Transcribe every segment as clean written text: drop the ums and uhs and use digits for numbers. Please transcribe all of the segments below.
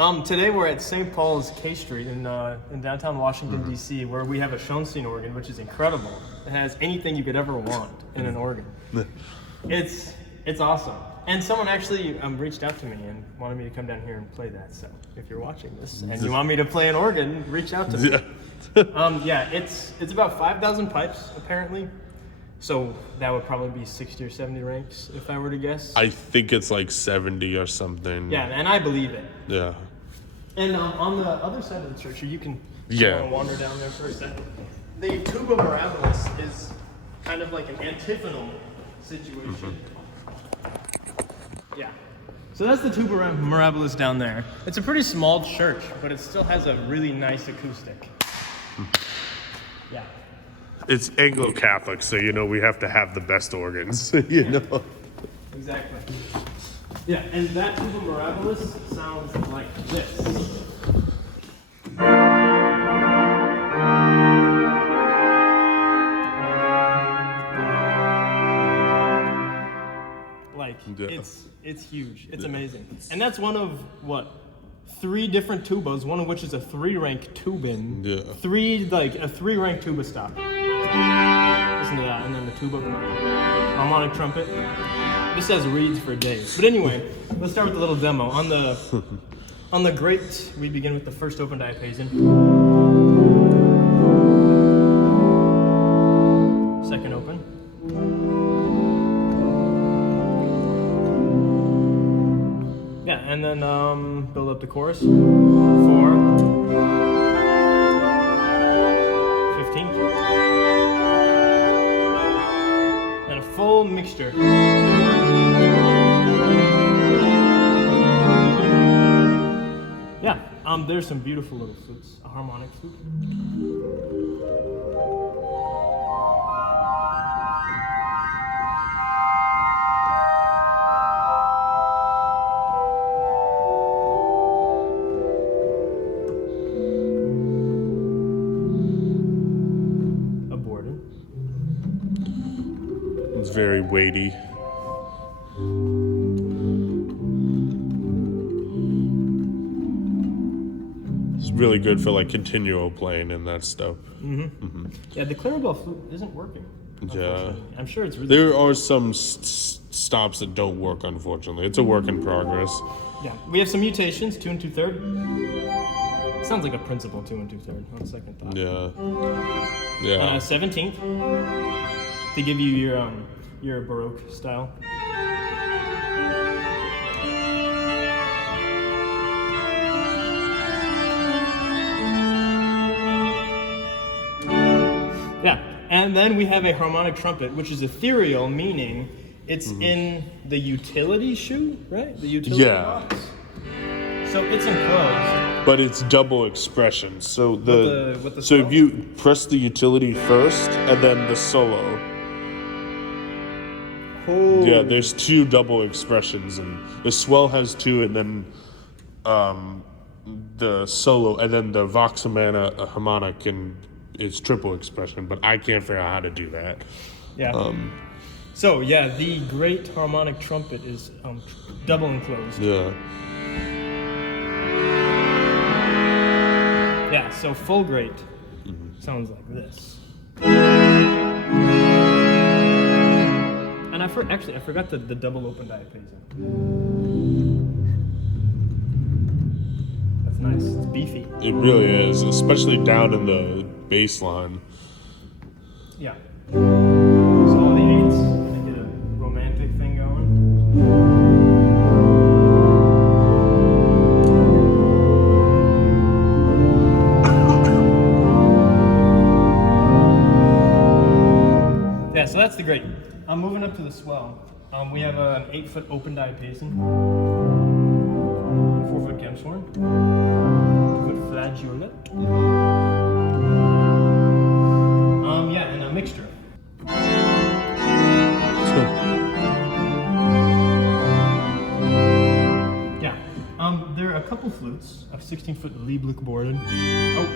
Today we're at St. Paul's K Street in downtown Washington, D.C., where we have a Schoenstein organ, which is incredible. It has anything you could ever want in an organ. It's awesome. And someone actually reached out to me and wanted me to come down here and play that. So if you're watching this and you want me to play an organ, reach out to me. It's about 5,000 pipes, apparently. So that would probably be 60 or 70 ranks, if I were to guess. I think it's like 70 or something. Yeah, and I believe it. Yeah. And on the other side of the structure, you can wander down there for a second. The tuba mirabilis is kind of like an antiphonal situation. Yeah. So that's the tuba mirabilis down there. It's a pretty small church, but it still has a really nice acoustic. Yeah. It's Anglo-Catholic, so we have to have the best organs, know. Exactly. Yeah, and that tuba mirabilis sounds like this. It's huge. It's amazing. And that's one of 3 different tubas, one of which is a 3-rank tubin. Yeah. A 3-rank tuba stop. Listen to that, and then the tuba harmonic trumpet. This has reeds for days. But anyway, let's start with a little demo. On the great, we begin with the first open diapason. Second open. Yeah, and then build up the chorus. 4. 15th. And a full mixture. Yeah, there's some beautiful little flutes. A harmonic flute. A Bourdon. It's very weighty. Really good for continual playing and that stuff. Yeah, the Claribel flute isn't working. Yeah, I'm sure it's really. There are some stops that don't work, unfortunately. It's a work in progress. Yeah, we have some mutations. 2 and 2/3. Sounds like a principal 2 and 2/3 on second thought. Yeah. 17th to give you your Baroque style. Yeah, and then we have a harmonic trumpet, which is ethereal, meaning it's in the utility shoe, right? The utility box. So it's enclosed. But it's double expression. So with the so swell? if you press the utility first and then the solo. Oh. Yeah, there's 2 double expressions, and the swell has 2, and then the solo, and then the Vox Humana harmonic and. It's triple expression, but I can't figure out how to do that. Yeah. So yeah, the great harmonic trumpet is double enclosed. Yeah. Yeah. So full great sounds like this. And I forgot the double open diapason. That's nice. It's beefy. It really is, especially down in the bass line. Yeah. So all the 8s, they get a romantic thing going. Yeah, so that's the great. I'm moving up to the swell. We have an 8-foot open diapason, 4-foot Gemshorn, 2-foot flageolet. And a mixture. Yeah. There are a couple flutes, a 16-foot Lieblich Bourdon. Oh.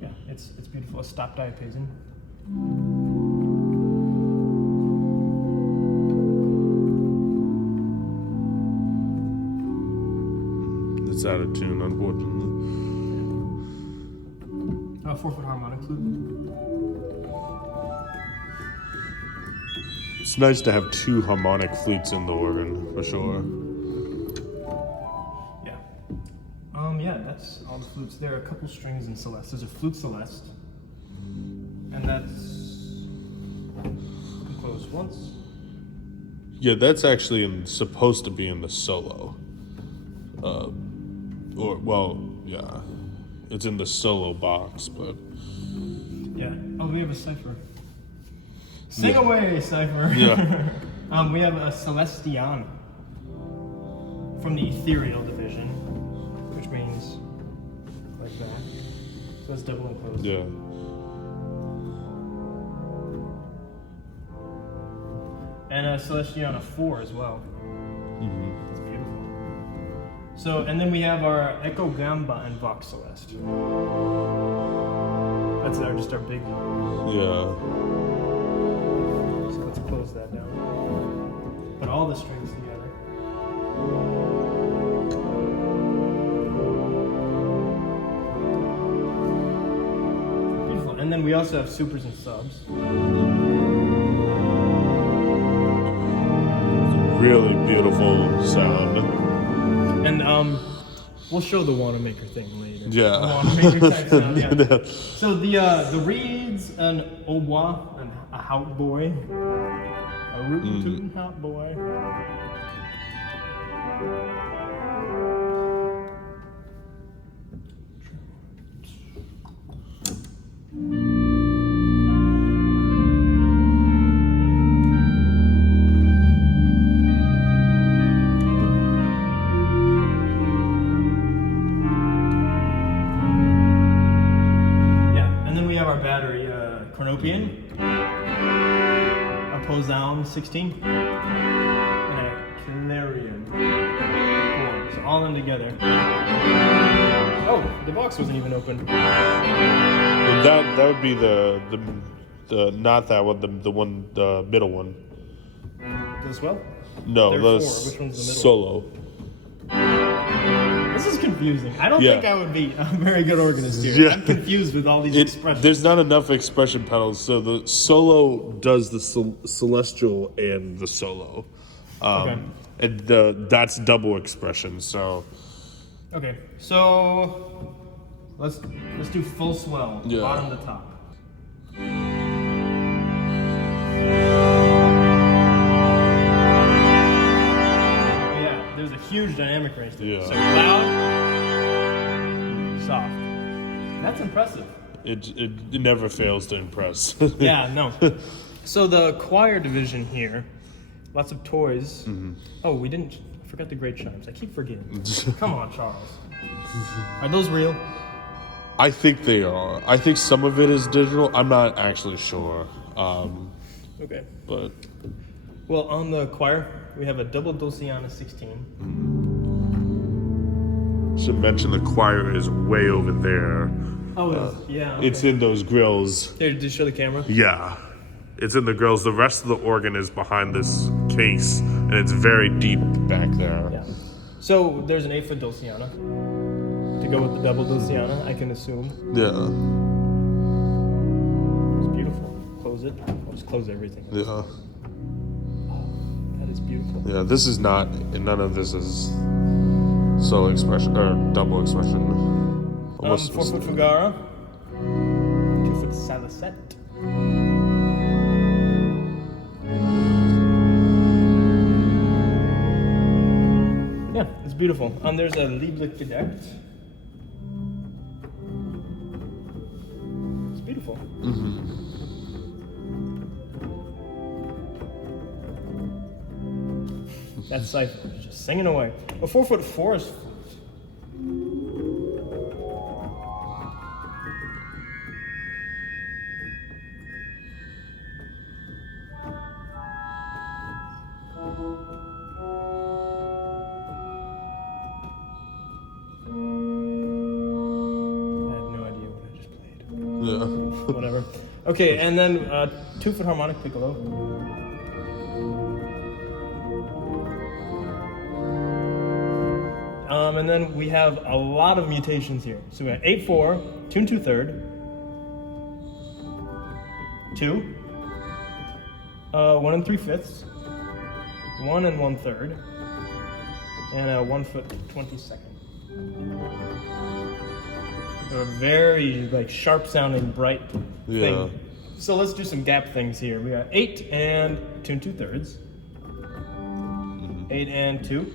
Yeah, it's beautiful. A stop diapason. flute's out of tune, unfortunately. 4-foot harmonic flute. It's nice to have 2 harmonic flutes in the organ, for sure. Yeah. Yeah, that's all the flutes. There are a couple strings in celeste. There's a flute celeste. And that's composed once. Yeah, that's actually supposed to be in the solo. Yeah. It's in the solo box, but... Yeah. Oh, we have a cipher. Sing away, cipher. Yeah. We have a Celestion from the Ethereal division, which means like that. So that's double enclosed. Yeah. And a Celestion 4 as well. Mm-hmm. It's beautiful. So, and then we have our Echo Gamba and Vox Celeste. That's just our big one. Yeah. So let's close that down. Put all the strings together. Beautiful. And then we also have supers and subs. Really beautiful sound. And we'll show the Wanamaker thing later. Yeah. The Wanamaker type sound, yeah. So the reeds, an hautbois, a hout boy, a rootin' tootin' hout boy. A Posaune 16 and a Clarion 4. So all in together. Oh, the box wasn't even open. That would be the not that one, the middle one. The SWELL? No, There are the 4. Which one's the middle? solo. This is confusing. I don't Yeah. think I would be a very good organist here. Yeah. I'm confused with all these expressions. There's not enough expression pedals, so the solo does the celestial and the solo. Okay. And that's double expression, so... Okay, so let's do full swell, Yeah. bottom to top. There's a huge dynamic range there. Yeah. So loud, soft. That's impressive. It never fails to impress. Yeah, no. So the choir division here, lots of toys. Mm-hmm. Oh, I forgot the great chimes. I keep forgetting. Come on, Charles. Are those real? I think they are. I think some of it is digital. I'm not actually sure. Okay. But... Well, on the choir, we have a double Dulciana 16. Should mention the choir is way over there. Oh, yeah. Okay. It's in those grills. Here, did you show the camera? Yeah. It's in the grills. The rest of the organ is behind this case, and it's very deep back there. Yeah. So there's an 8-foot Dulciana to go with the double Dulciana, I can assume. Yeah. It's beautiful. Close it. I'll just close everything. Yeah. That is beautiful. Yeah, this is not, none of this is solo expression, or double expression. 4-foot Fugara, 2-foot Salicet. Yeah, it's beautiful. There's a Lieblich gedeckt. It's beautiful. Mm-hmm. That cipher is just singing away. A 4-foot forest flute. I have no idea what I just played. Yeah. Whatever. Okay, and then 2-foot harmonic piccolo. And then we have a lot of mutations here. So we got 8/4, tune 2/3, 2, 1 3/5, 1 1/3, and a 1 foot 22nd. A very like sharp sounding, bright thing. So let's do some gap things here. We got 8 and tune 2/3, 8 and 2,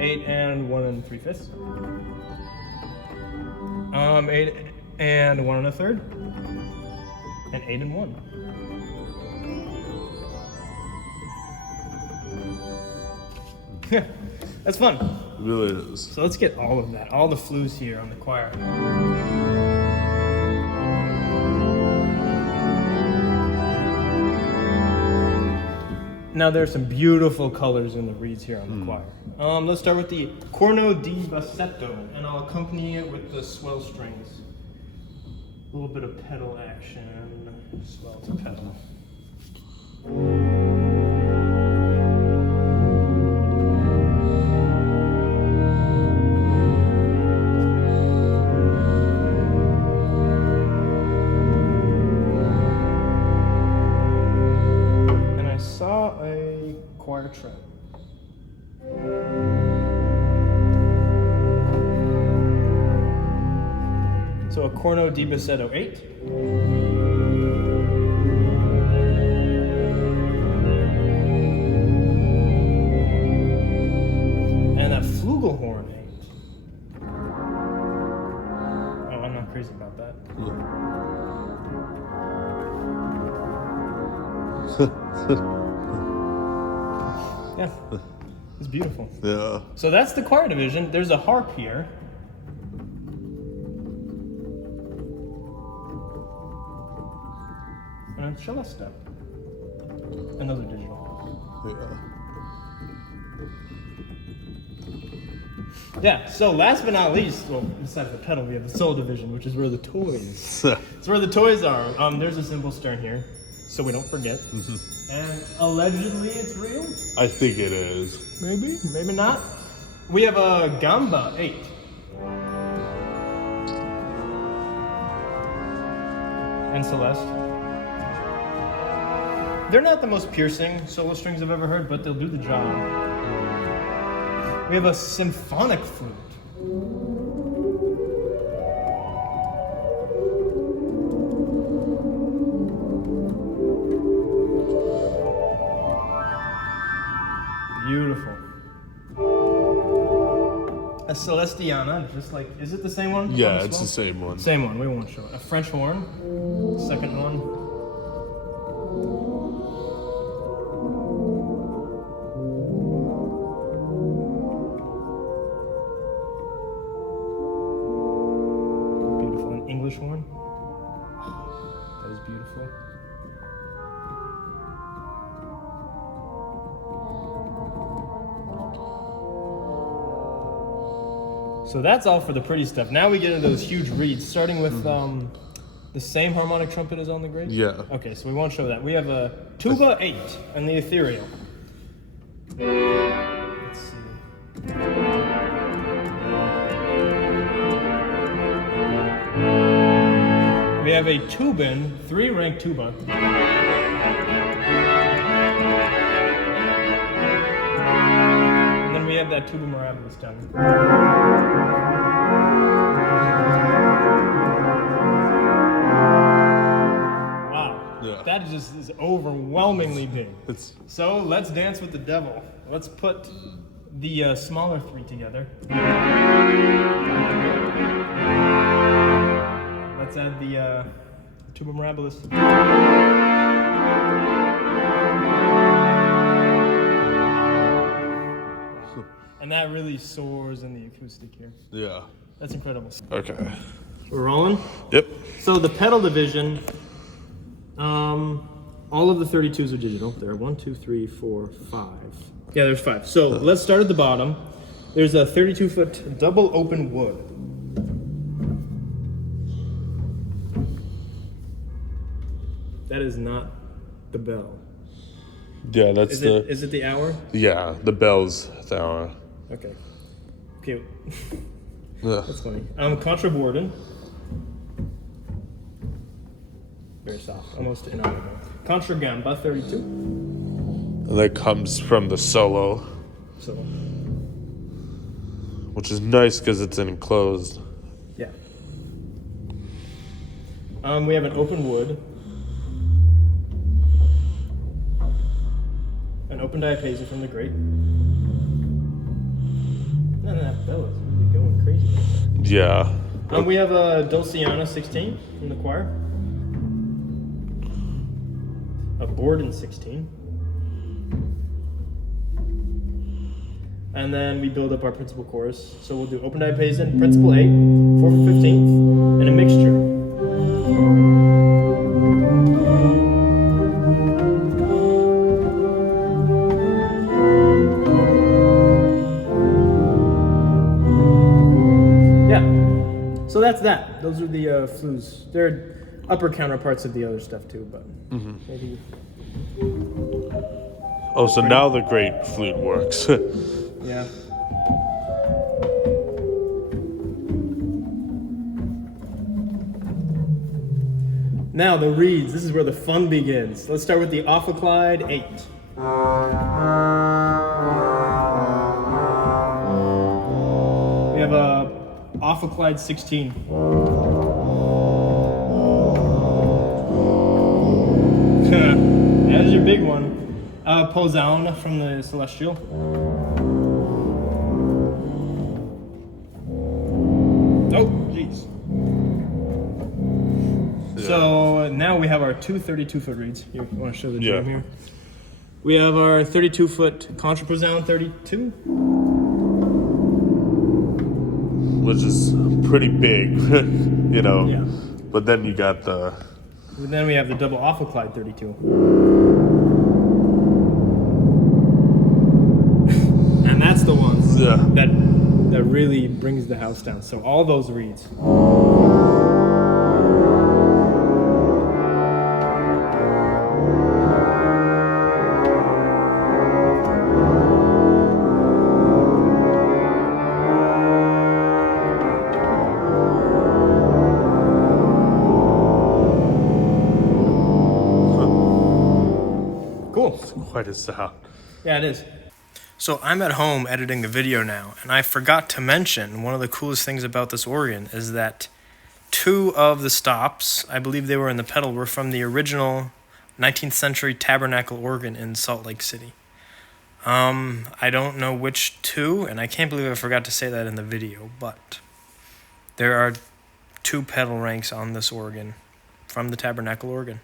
8 and 1 3/5, 8 and 1 1/3, and 8 and 1. That's fun. It really is. So let's get all of that, all the flutes here on the choir. Now there's some beautiful colors in the reeds here on the choir. Let's start with the corno di bassetto, and I'll accompany it with the swell strings. A little bit of pedal action, swell to pedal. Choir tread. So a corno di bassetto 8. And a flugelhorn 8. Oh, I'm not crazy about that. Yeah, it's beautiful. Yeah. So that's the choir division. There's a harp here. And a celesta. And those are digital. Yeah, so last but not least, well, besides the pedal, we have the solo division, which is where the toys. It's where the toys are. There's a Cymbelstern here, so we don't forget. And allegedly it's real? I think it is. Maybe, maybe not. We have a gamba 8. And Celeste. They're not the most piercing solo strings I've ever heard, but they'll do the job. We have a symphonic flute. Beautiful. A Celestiana, just like, is it the same one? Yeah, it's the same one. Same one, we won't show it. A French horn, second one. Beautiful, an English horn. Oh, that is beautiful. So that's all for the pretty stuff. Now we get into those huge reeds, starting with the same harmonic trumpet as on the grid? Yeah. Okay, so we won't show that. We have a tuba 8 and the Ethereal. Let's see. We have a Tubin, 3-rank tuba. And then we have that tuba mirabilis down. That is overwhelmingly big. So let's dance with the devil. Let's put the smaller 3 together. Let's add the tuba mirabilis. And that really soars in the acoustic here. Yeah. That's incredible. Okay. We're rolling? Yep. So the pedal division, all of the 32s are digital. There are 1, 2, 3, 4, 5. Yeah, there's 5. So let's start at the bottom. There's a 32-foot double open wood. That is not the bell. Yeah, that's Is it the hour? Yeah, the bell's the hour. Okay. cute. Yeah. That's funny. Contra Bourdon. Very soft, almost inaudible. Contra Gamba 32. And that comes from the solo, So, which is nice because it's enclosed. yeah. We have an open wood. An open diapason from the Great. Man, that bella's really going crazy. Yeah. We have a Dulciana 16 from the choir. A Bourdon 16. And then we build up our principal chorus. So we'll do open diapason, principal 8, 4 for 15th, and a mixture. So that's that. Those are the flues. They're upper counterparts of the other stuff too, but maybe. Oh, so now the great flute works. Yeah. Now the reeds. This is where the fun begins. Let's start with the ophicleide 8. We have a ophicleide 16. That is your big one. Posaune from the Celestial. Oh, jeez. Yeah. So now we have our two 32-foot reeds. Here, you want to show the drum here? We have our 32-foot contraposaune 32. Which is pretty big, you know. Yeah. But then you got the... And then we have the double ophicleide 32. And that's the ones that really brings the house down. So all those reeds. Cool. Quite a sound. Yeah, it is. So I'm at home editing a video now, and I forgot to mention one of the coolest things about this organ is that 2 of the stops, I believe they were in the pedal, were from the original 19th century tabernacle organ in Salt Lake City. I don't know which 2, and I can't believe I forgot to say that in the video, but there are 2 pedal ranks on this organ from the tabernacle organ.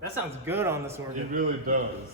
That sounds good on this It organ. really does.